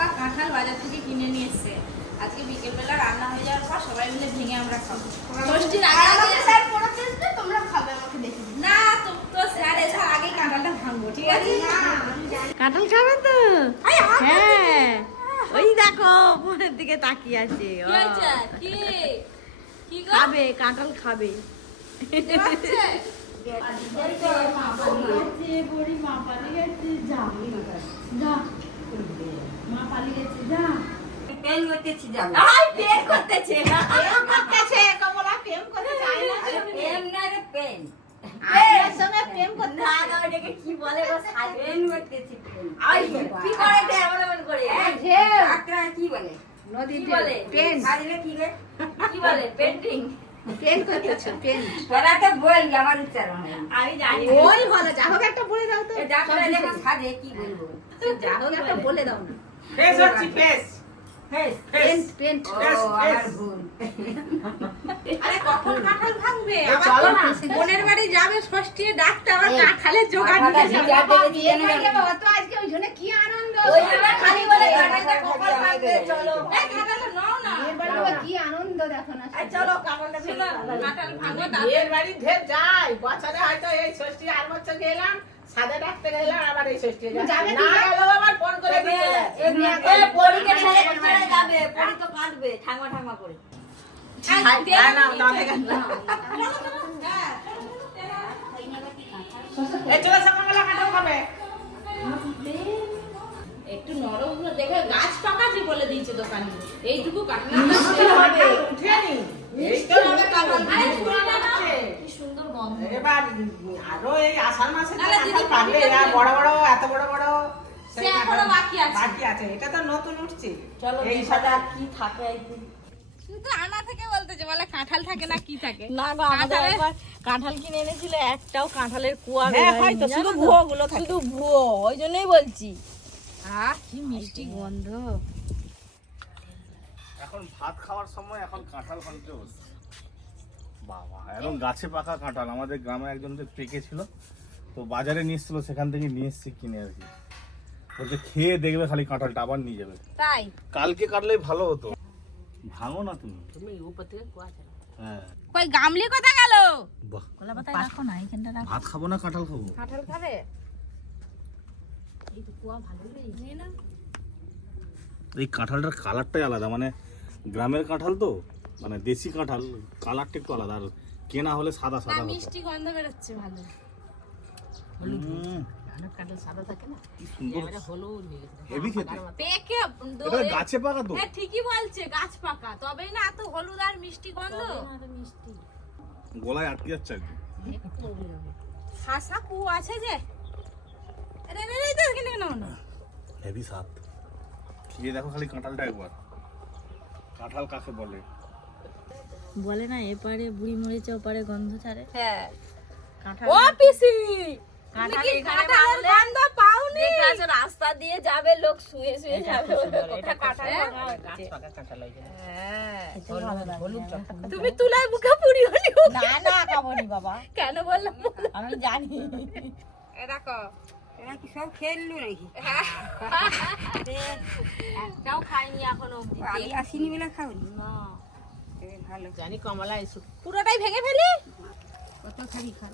পাকা কাঁঠাল বাজার থেকে কিনে নিয়ে এসছে আজকে বিকেলবেলা রান্না হয়ে যাওয়ার পর সবাই মিলে ভেঙে আমরা খাব ষষ্ঠীর আগে আগে স্যার পড়াতে আসবে তোমরা খাবে আমাকে দেখে না তো তো স্যার এসে আগে কাঁঠালটা ভাঙবো ঠিক আছে কাঁঠাল খাবে তো হ্যাঁ ওই দেখো বোনের দিকে তাকিয়ে আছে কি ও। হয়েছে কি কি গো খাবে কাঁঠাল খাবে হচ্ছে? পেন করতেছি যাব আই বের করতেছে প্রেম করতেছে কমলা প্রেম করতে চায় না পেন না রে পেন আপনার সঙ্গে প্রেম করতে না না ওটাকে কি বলে? গো পেন করতেছি আই কি করে এটা এমন এমন করে ডাক্তার কি বলে? নদী বলে পেন সাজলে কি রে? কি বলে? পেন্টিং। পেন করতেছে পেন তোরা তো বলবি আমার উচ্চারণ আমি জানি ওই ভালো যা হোক একটা বলে দাও তো। এ ডাক্তার যখন সাজে কি বলব? যা হোক একটা বলে দাও না। ফেস হচ্ছে face face pen face pen ও Yes, আমার yes. ভুল। আরে কখন কাঁঠাল ভাঙবে? এ আবার চলো না। বোনের বাড়ি যাবে ষষ্ঠী ডাকতে আবার কাঁঠালের জোগাড় কি আজকে ওই জন্য আনন্দ? খালি বলে এই, কাঁঠালটা কাঁঠালটা কখন ভাঙবে আমাদের। চলো। কি আনন্দ দেখো না চলো কাঁঠালটা শোনো কাঁঠাল ভাঙো তারপর বাড়ি ঢের যাই বছরে হয়তো এই ষষ্ঠী আর বছর গেলাম সাদা ডাকতে গেলাম আবার এই ষষ্ঠী যাবে না কি? আবার ফোন করে দিয়ে যাচ্ছে। পরীকে ছেড়ে ছেড়ে যাবে পরী তো কাঁদবে ঠাঙ্গা ঠাঙ্গা করে না, না, না, না, না। এই চলো সকালবেলা কাঁঠাল খাবে। একটু নরম দেখে গাছ বলে দিয়েছে দোকানে। এইটুকু কাঁঠাল এবার আরও এই আষাঢ় মাসে। বড় বড় এত বড় বড়। বাকি আছে। এটা তো নতুন উঠছে। চলো এই সাদা কি থাকে আনা থেকে বলতেছে বলে কাঁঠাল থাকে না কি থাকে? না গো আমাদের কাঁঠালের- একবার কাঁঠাল কিনে এনেছিল একটাও কাঁঠালের কুয়া হ্যাঁ, হয়তো, শুধু তো? ভুয়োগুলো থাকে। শুধু ভুয়ো ওই জন্যই বলছি। আহ কি মিষ্টি গন্ধ। এখন ভাত খাওয়ার সময় এখন কাঁঠাল ভাঙতে বসছে। বাবা একদম গাছে পাকা কাঁঠাল আমাদের গ্রামে একজন যে পেকেছিল তো বাজারে নিয়ে এসেছিল সেখান থেকে নিয়ে এসেছি কিনে আর কি। বলছে খেয়ে দেখবে খালি কাঁঠালটা আবার নিয়ে যাবে। তাই? কালকে কাটলেই ভালো হতো। ভাঙো না তুমি। হ্যাঁ। কই গামলি কোথা গেল? বাহ। কলা পাতায় রাখো না এইখানটা রাখো। ভাত খাব না কাঁঠাল খাব? কাঁঠাল খাবে? এই তো কুয়া ভালো রে নিয়ে না। এই কাঁঠালটার কালারটাই আলাদা মানে গ্রামের কাঁঠাল তো মানে দেশি কাঁঠাল কালারটা একটু আলাদা আর কেনা হলে সাদা সাদা মিষ্টি গন্ধ বেরোচ্ছে ভালো। উম, কাঁঠাল সাদা থাকে না? কি সুন্দর। হেভি খেতে। পেকে এটা গাছে পাকা তো হ্যাঁ ঠিকই বলছে গাছ পাকা। তবেই না এত হলুদ আর মিষ্টি গন্ধ। গলায় আটকে যাচ্ছে আর হাসা কু আছে যে? রে রে হেভি খেয়ে দেখো খালি কাঁঠালটা একবার। কাঁঠাল কাকে বলে? বলে না এপারে বুড়ি মরেছে ওপারে গন্ধ ছাড়ে। হ্যাঁ। কাঁঠাল ও পিসি! রাস্তা দিয়ে যাবে লোক শুয়ে যাবে। হ্যাঁ। যখন তুমি তুলায় মুখে পুরি হলি না না বাবা। কেন বললাম? আমি জানি। এ দেখো। এরা কি সব খেললো নাকি একটাও খাইনি এখনও অব্দি আমি আসিনি বলে খাওনি না ভালো জানি কমলা এসে পুরোটাই ভেঙে ফেলি কত খাবি খা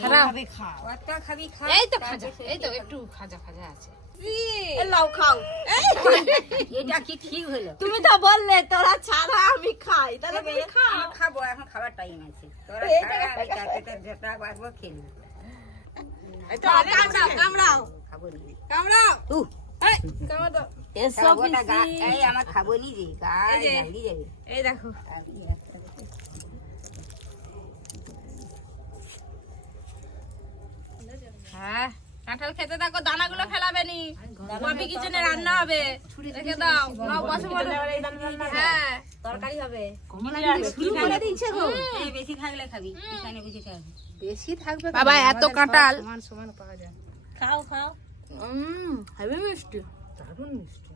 খারাপ খা কত খাবি খা এই তো তারপর খাজা এই তো একটু খাজা খাজা আছে লাও খাও এটা কি ঠিক হলো তুমি তো বললে তোরা ছাড়া আমি খাই তাহলে খাও আমি খাব এখন খাবার টাইম আছে তোরা যেটা খেলব হ্যাঁ কাঁঠাল খেতে থাকো দানাগুলো ফেলাবে নি। কবি কিচেনে রান্না হবে। রেখে দাও। নাও বসে হ্যাঁ। তরকারি হবে। বেশি থাকলে খাবি বেশি থাকবে। বেশি থাকবে বাবা, এত কাঁঠাল। সমান সমান পাওয়া যায়। খাও খাও। হেভি মিষ্টি। দারুণ মিষ্টি।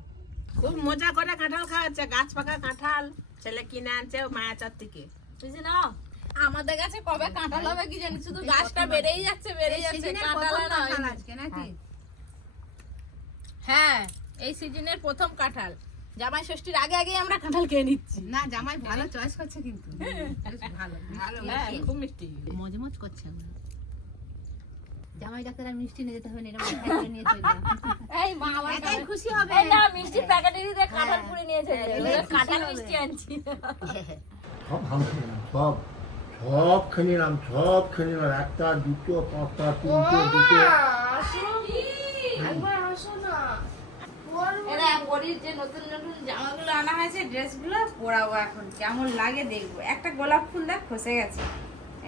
খুব মজা করে কাঁঠাল খাওয়াচ্ছে গাছ পাকা কাঁঠাল ছেলে কিনে আনছে মায়াচার থেকে। বুঝি না আমাদের কাছে কবে কাঁঠাল হবে কি জানি শুধু গাছটা বেড়েই যাচ্ছে বেড়েই যাচ্ছে কাঁঠাল আর হয়। আজকে নাকি? হ্যাঁ এই সিজনের প্রথম কাঁঠাল। জামাই ষষ্ঠীর আগে আগে আমরা কাঁঠাল খেয়ে নিচ্ছি। না জামাই ভালো চয়েস করছে কিন্তু। বেশ ভালো ভালো হ্যাঁ মিষ্টি। খুব মিষ্টি। মজমজ করছে আমার। জামাই ডাক্তার আর মিষ্টি নিয়ে যেতে হবে না এরকম নিয়ে চলে এই মা একাই খুশি হবে। না মিষ্টি প্যাকেটে দিয়ে কাঁঠাল পুড়ে নিয়েছে কাঁঠাল মিষ্টি আনছি। সব ভালো সব। সব খেয়ে নিলাম সব খেয়ে নিলাম। একটা দুটো পাঁচটা তিনটে দুটো। যে নতুন নতুন জামাগুলো আনা হয়েছে ড্রেসগুলো পরাবো এখন। কেমন লাগে দেখব। একটা গোলাপ ফুল দেখ খসে গেছে।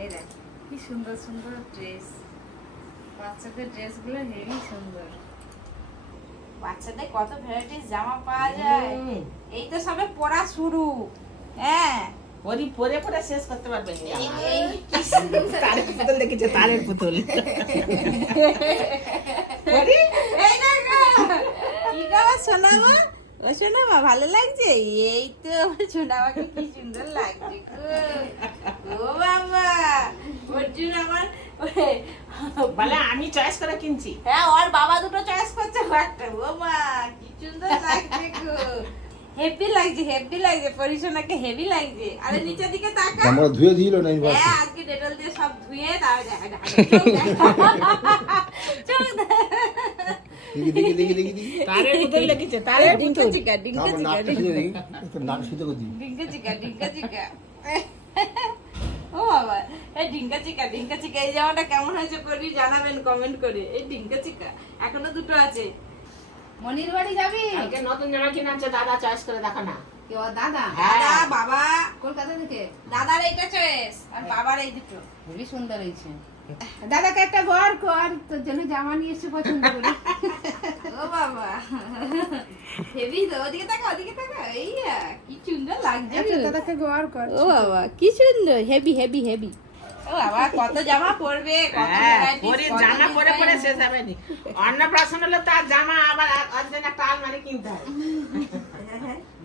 এই দেখ কি সুন্দর সুন্দর ড্রেস। বাচ্চাদের ড্রেসগুলো হেভি সুন্দর। বাচ্চাদের কত ভ্যারাইটিস জামা পাওয়া যায়। এই তো সবে পরা শুরু। হ্যাঁ। পরি পরে পরে শেষ করতে এই তারের পুতুল দেখেছে তারের পুতুল। খাবার শোনাবো? ও শোনাবো? ভালো লাগছে? এই তো আমার শোনাবাকে কি সুন্দর লাগছে গো। ও বাবা অর্জুন আমার বলে আমি চয়েস করে কিনছি। হ্যাঁ ওর বাবা দুটো চয়েস করছে ও একটা ও মা কি সুন্দর লাগছে গো। হেভি লাগছে হেভি লাগছে পরিশোনাকে হেভি লাগছে। আরে নিচের দিকে তাকা আমরা ধুয়ে দিল না এই হ্যাঁ আজকে ডেটল দিয়ে সব ধুয়ে তারপরে দেখা দেখা চোখ দেখা। চোখ দেখা। দেখি দেখি দেখি দেখি দেখি তারের পুতুল। দেখেছে তারের ডিঙ্কা চিকা ডিঙ্কা চিকা নাকটা শুনে দেখি একটু নাক শুতে করছি। ডিঙ্কা চিকা ডিঙ্কা চিকা ও বাবা এই ডিঙ্কা চিকা ডিঙ্কা চিকা এই জামাটা কেমন হয়েছে করি জানাবেন কমেন্ট করে। এই ডিঙ্কা চিকা এখনও দুটো আছে। মনির বাড়ি যাবি? কালকে নতুন জামা কিনে আনছে দাদা চয়েস করে দেখা না। কি ও দাদা? দাদা বাবা? কলকাতা থেকে? দাদার এইটা চয়েস আর বাবার এই দুটো। খুবই সুন্দর হয়েছে দাদাকে একটা বর কর তোর জন্য জামা নিয়ে এসে পছন্দ করি। ও বাবা। হেভি তো ওদিকে তাকা ওদিকে তাকা এইয়া কি সুন্দর লাগছে একটা দাদাকে বর কর। ও বাবা কি সুন্দর। Heavy heavy heavy. ও বাবা কত জামা পরবে কত হ্যাঁ পরে জামা পরে পরে শেষ হবে নি। অন্নপ্রাশন হলে তার জামা আবার অর্জেন একটা আলমারি কিনতে হয়।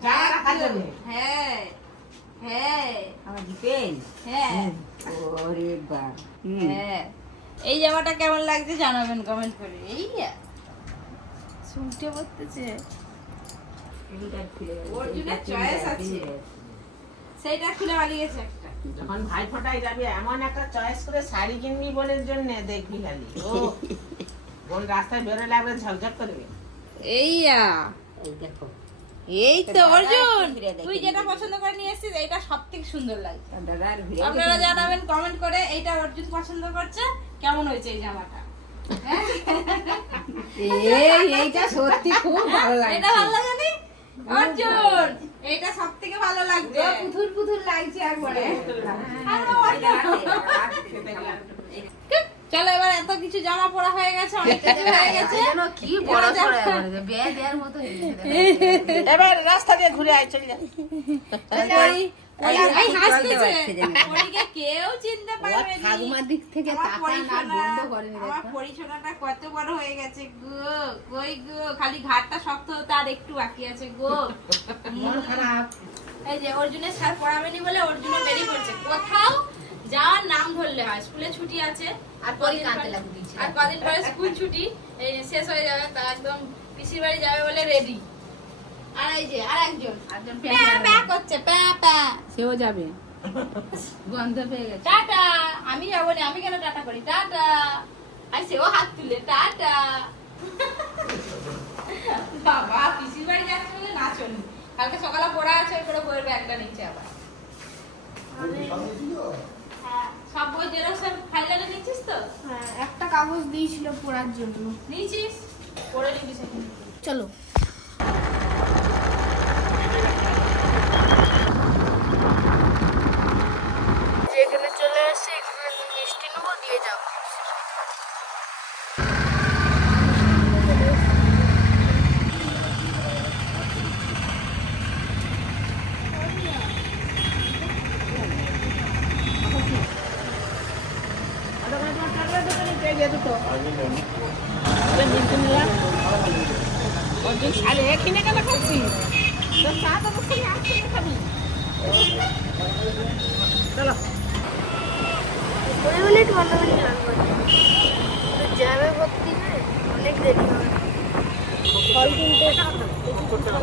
জামা হ্যাঁ। হ্যাঁ। আমার হ্যাঁ। ওরে হ্যাঁ। এই জামাটা কেমন লাগছে জানাবেন কমেন্ট করে। এইয়া শুনতে পড়তেছে অর্জুনের চয়েস আছে। সেইটা খুলে বাড়ি গেছে একটা। যখন ভাই ফোটাই যাবি এমন একটা চয়েস করে শাড়ি কিনবি বোনের জন্য দেখবি খালি। ও বোন রাস্তায় বেরোলে আবার ঝকঝক করবে। এইয়া এই দেখো। এই তো অর্জুন! তুই যেটা পছন্দ করে নিয়ে এসেছিস এইটা সব থেকে সুন্দর লাগছে। আপনারা জানাবেন কমেন্ট করে এইটা অর্জুন পছন্দ করছে কেমন হয়েছে এই জামাটা? এই এইটা সত্যি খুব ভালো লাগে এটা ভালো লাগে নি? অর্জুন এইটা সব থেকে ভালো লাগছে। পুতুল পুতুল লাগছে একবারে। চলো এবার এত কিছু জামা পরা হয়ে গেছে অনেক কিছু হয়ে গেছে। যেন কি বড় বিয়ে দেওয়ার মতো এবার রাস্তা দিয়ে ঘুরে আয় চলে যা। কেউ চিনতে পারবে ঠাকুমার দিক থেকে কত বড় হয়ে গেছে গো কই গো খালি ঘাটটা শক্ত হতে আর একটু বাকি আছে গো। মন খারাপ। এই যে অর্জুনের পড়াবেনি বলে অর্জুনে বেরিয়ে পড়ছে কোথাও যাওয়ার নাম ধরলে হয়। স্কুলে ছুটি আছে আর পরে কাঁদতে লাগবে দিচ্ছে। আর কদিন পরে স্কুল ছুটি শেষ হয়ে যাবে তা একদম পিসির বাড়ি যাবে বলে রেডি আর এই যে আর একজন। একজন প্যা প্যা করছে প্যা প্যা। সেও যাবে। গন্ধ পেয়ে গেছে। টাটা আমি যাব না আমি কেন টাটা করি? টাটা। আর সেও হাত তুলে টাটা। বাবা পিসির বাড়ি যাচ্ছে বলে নাচনি। কালকে সকালে পড়া আছে ওই করে বইয়ের ব্যাগটা নিচ্ছে আবার। সব বই জেরক্সের ফাইলে নিচ্ছিস তো? হ্যাঁ, একটা কাগজ দিয়েছিল পড়ার জন্য। নিয়েছিস? পড়ে নিবি সেখানে। চলো যেখানে চলে এসে এখানে মিষ্টি নেব দিয়ে যাব আরে কিনে কেন খাচ্ছি তোর চা তো খাবি। চলো। মিনিট জ্যামে ভর্তি অনেক দেরি হবে। চলে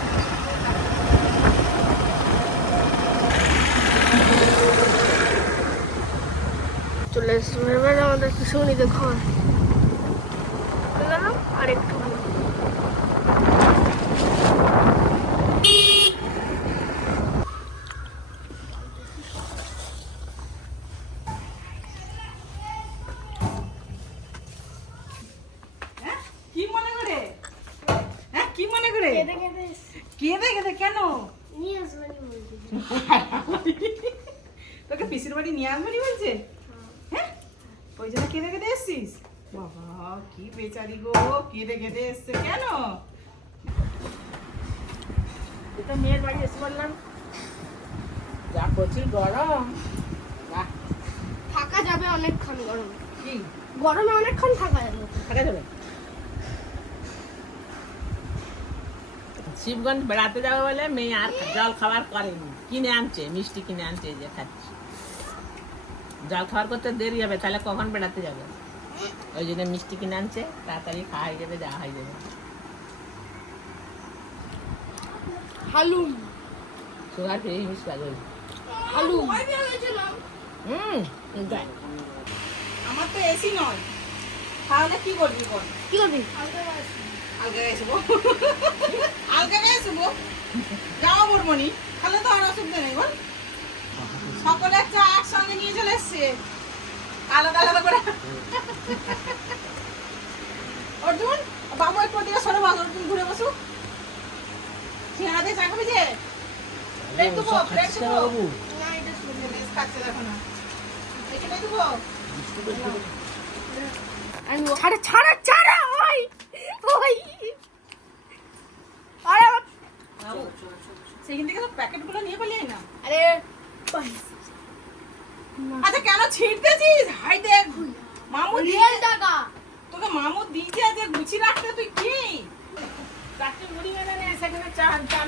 আর একটু কি মনে করে? হ্যাঁ কি মনে করে? কেঁদে কেঁদে কেন? তোকে পিসির বাড়ি নিয়ে আসব বলছে? হ্যাঁ ওই জন্য কেঁদে কেঁদে এসছিস? বাবা কি বেচারি গো কেঁদে কেঁদে এসছে কেন? এটা মেয়ের বাড়ি এসে বললাম। যা প্রচুর গরম থাকা যাবে অনেকক্ষণ গরমে। কি? গরমে অনেকক্ষণ থাকা যাবে। থাকা যাবে? শিবগঞ্জ বেড়াতে যাবে বলে মেয়ে আর জল খাবার করেনি। কিনে আনছে মিষ্টি কিনে আনছে যে খাচ্ছি। জল খাওয়ার করতে দেরি হবে তাহলে কখন বেড়াতে যাবে? ওই জন্য মিষ্টি কিনে আনছে তাড়াতাড়ি খাওয়া হয়ে যাবে যাওয়া হয়ে যাবে হালুম। সুগার ফ্রি হালুম। হুম আমার তো এসি নয়। তাহলে কি করবি বল? কি করবি? আলগা গায়ে শুবো। আলগা গায়ে জামা পরবো নি তাহলে তো আর অসুবিধা নেই বল। সকলে চা একসঙ্গে নিয়ে চলে এসছে। আলাদা আলাদা করে। অর্জুন বাবু একটু দিকে সরে বস অর্জুন ঘুরে বসুক সিঙ্গারা দিয়ে চা খাবি যে? দেবো প্লেট দেবো। বেশ খাচ্ছে দেখো না। এখানে দেবো আমি আরে ছাড়া ছাড়া ওই ওই। আরে সেখান থেকে তো প্যাকেটগুলো নিয়ে পালিয়ে না। আরে আচ্ছা কেন ছিঁড়তেছিস হাই দেখ। মামু রিয়েল টাকা। তোকে মামু দিয়েছে যে গুছিয়ে রাখতে তুই কি? চারটে মুড়ি মেনে নিয়ে সেখানে চান চান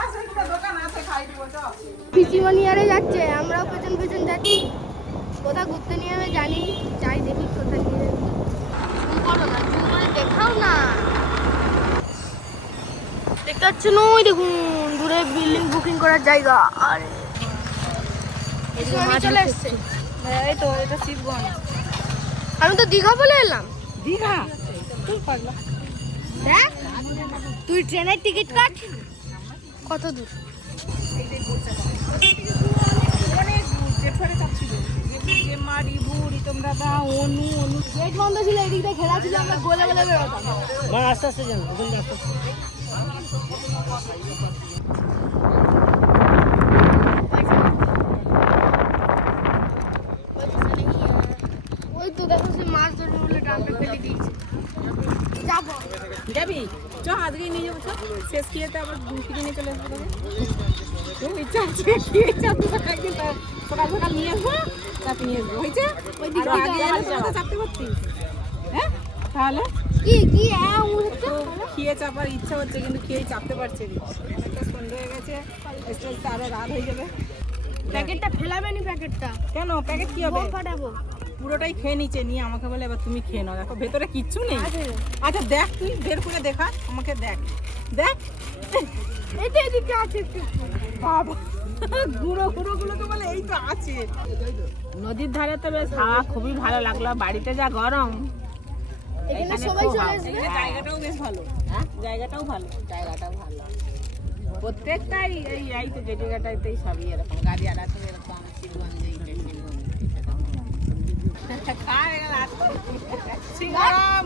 আছে একটা দোকান আছে খাই দিব চল পিসিমণিয়ারে যাচ্ছে আমরাও পেছন পেছন যাচ্ছি। কোথাও ঘুরতে নিয়ে যাবে জানি যাই দেখি কোথায় নিয়ে যাবে না দেখাও না। দেখতে পাচ্ছেন? ওই দেখুন দূরে বিল্ডিং বুকিং করার জায়গা। আরে। চলে এসছে হ্যাঁ এই তো এটা শিবগঞ্জ। আমি তো দীঘা বলে এলাম। দীঘা? তুই পাগলা। দেখ তুই ট্রেনের টিকিট কাট। কত দূর? অনেক দূর জেঠুয়ারে চাপছিল জেম্মা রিভু রিতম দাদা অনু অনু গেট বন্ধ ছিল এদিক দিয়ে ঘেরা ছিল আমরা গোলে গোলে বেরোতাম। আস্তে আস্তে যান আস্তে আস্তে। ওই তো মাছ ধরবে বলে ড্রামটা ফেলে দিয়েছে যাব? চ আজকেই নিয়ে যাব চ। শেষ কিয়েতে আবার ফিরে নিয়ে চলে আসব তোকে খুব ইচ্ছা আছে কি? ইচ্ছা তা- সকাল সকাল নিয়ে আসব তাতে নিয়ে আসব। হয়েছে? ওই দিক আগে চাপতে পারতিস হ্যাঁ? তাহলে? কি কি হ্যাঁ খেয়ে চাপার ইচ্ছা হচ্ছে কিন্তু খেয়ে চাপতে পারছে না। অনেকটা সন্ধ্যে হয়ে গেছে আস্তে আস্তে আরও রাত হয়ে যাবে। প্যাকেটটা ফেলাবে নি প্যাকেটটা? কেন? প্যাকেট কি হবে? ফাটাবো। পুরোটাই খেয়ে নিচে নিয়ে আমাকে বলে এবার তুমি খেয়ে নাও। দেখো ভেতরে কিচ্ছু নেই। আচ্ছা দেখ তুই বের করে দেখা আমাকে দেখ। দেখ। এই তো এদিকে আছে বাবা গুঁড়ো গুঁড়ো গুলো তো বলে এই তো আছে। নদীর ধারে তো বেশ হাওয়া খুবই ভালো লাগল। বাড়িতে যা গরম। এখানে সবাই চলে আসবে? জায়গাটাও বেশ ভালো। হ্যাঁ? জায়গাটাও ভালো। জায়গাটাও ভালো। প্রত্যেকটাই এই এই তো যে জায়গাটাতেই সবই এরকম গাড়ি আড়াতে এরকম শিবগঞ্জে খায় এরা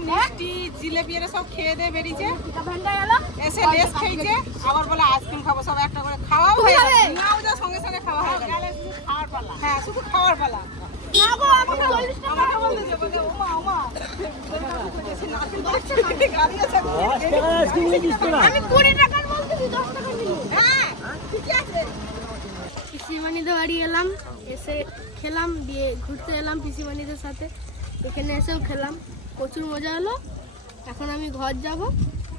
মিষ্টি জিলেবি এরা সব খেয়ে দিয়ে বেরিয়েছে। এসে লেস খেয়েছে। আবার বলে আইসক্রিম খাব সব একটা করে খাওয়াও হয়ে নাও যা সঙ্গে সঙ্গে খাওয়া হয়ে খাওয়ার পালা। হ্যাঁ শুধু খাওয়ার পালা। আমাকে আমি পিসিমানিদের বাড়ি এলাম, এসে খেলাম, দিয়ে ঘুরতে এলাম পিসিমানিদের সাথে। এখানে এসেও খেলাম। প্রচুর মজা হলো। এখন আমি ঘর যাব।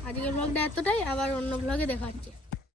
আজকের ব্লগটা এতটাই, আবার অন্য ব্লগে দেখা